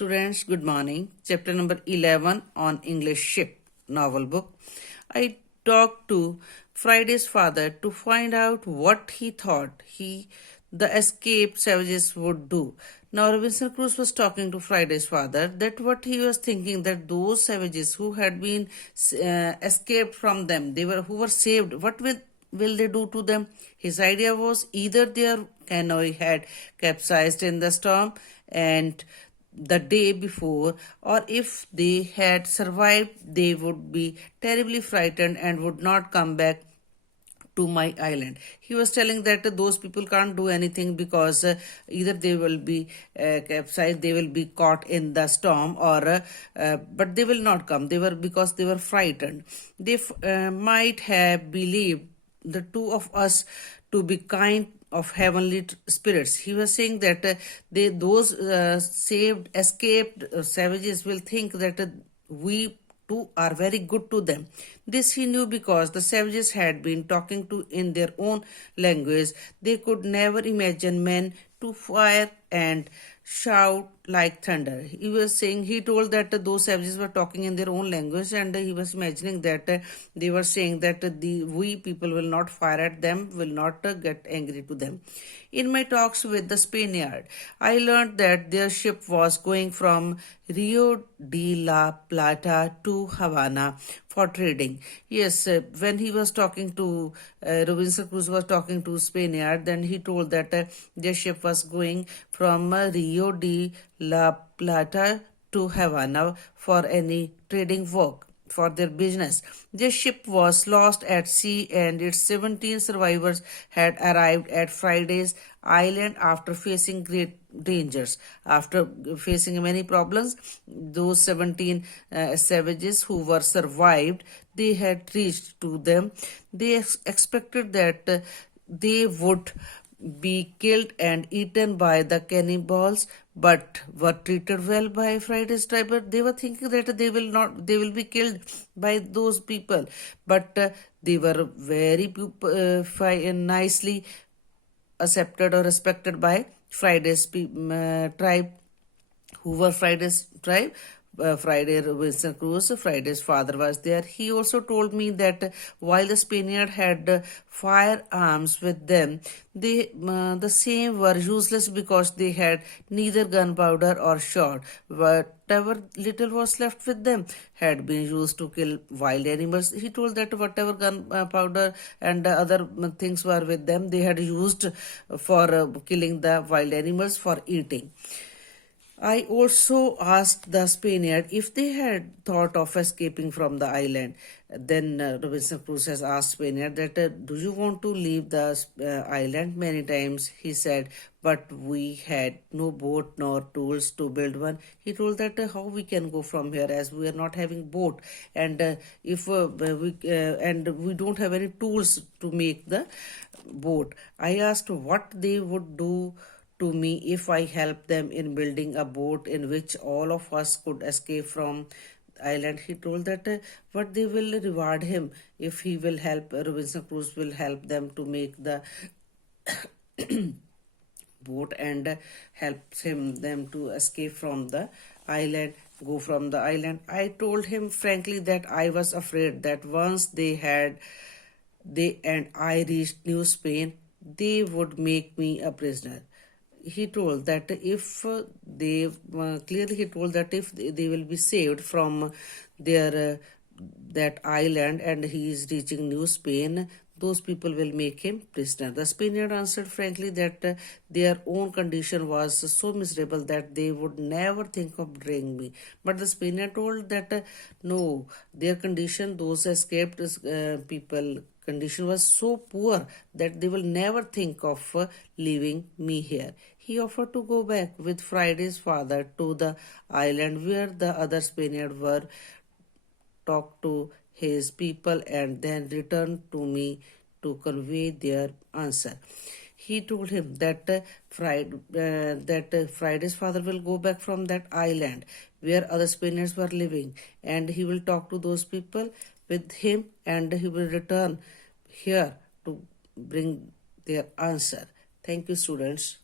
Students, good morning. Chapter number 11 on English Ship novel book. I talked to Friday's father to find out what he thought the escaped savages would do. Now Robinson Crusoe was talking to Friday's father that what he was thinking that those savages who had been escaped from them, who were saved, what will they do to them? His idea was either their canoe had capsized in the storm and the day before, or if they had survived, they would be terribly frightened and would not come back to my island. He was telling that those people can't do anything because either they will be capsized, they will be caught in the storm, or but they will not come. They were because they were frightened. They might have believed the two of us to be kind of heavenly spirits. He was saying that those escaped savages will think that we too are very good to them. This he knew because the savages had been talking to in their own language. They could never imagine men to fire and shout like thunder. He told that those savages were talking in their own language, and he was imagining that they were saying that we people will not fire at them, will not get angry to them. In my talks with the Spaniard, I learned that their ship was going from Rio de la Plata to Havana for trading. Yes, when he was talking to Robinson Crusoe was talking to Spaniard, then he told that their ship was going from Rio de la Plata to Havana for any trading work for their business. Their ship was lost at sea and its 17 survivors had arrived at Friday's island after facing great dangers. After facing many problems, those 17 savages who were survived, they had reached to them. They expected that they would be killed and eaten by the cannibals, but were treated well by Friday's tribe. They were thinking that they will be killed by those people, but they were very nicely accepted or respected by Friday's tribe. Who were Friday's tribe? Friday Robinson Crusoe, Friday's father was there. He also told me that while the Spaniard had firearms with them, the same were useless because they had neither gunpowder or shot. Whatever little was left with them had been used to kill wild animals. He told that whatever gunpowder and other things were with them, they had used for killing the wild animals for eating. I also asked the Spaniard if they had thought of escaping from the island. Then Robinson Crusoe has asked Spaniard that, do you want to leave the island? Many times he said, but we had no boat nor tools to build one. He told that how we can go from here as we are not having boat, and if we and we don't have any tools to make the boat. I asked what they would do to me if I helped them in building a boat in which all of us could escape from island. He told that what they will reward him if he will help. Robinson Crusoe will help them to make the boat and helps them to escape from the island, go from the island. I told him frankly that I was afraid that once they and I reached New Spain, they would make me a prisoner. He told that if he told that if they will be saved from their that island and he is reaching New Spain, those people will make him prisoner. The Spaniard answered frankly that their own condition was so miserable that they would never think of bringing me. But the Spaniard told that no, their condition, those escaped people condition was so poor that they will never think of leaving me here. He offered to go back with Friday's father to the island where the other Spaniards were, talk to his people, and then return to me to convey their answer. He told him that Friday's father will go back from that island where other Spaniards were living, and he will talk to those people with him, and he will return here to bring their answer. Thank you, students.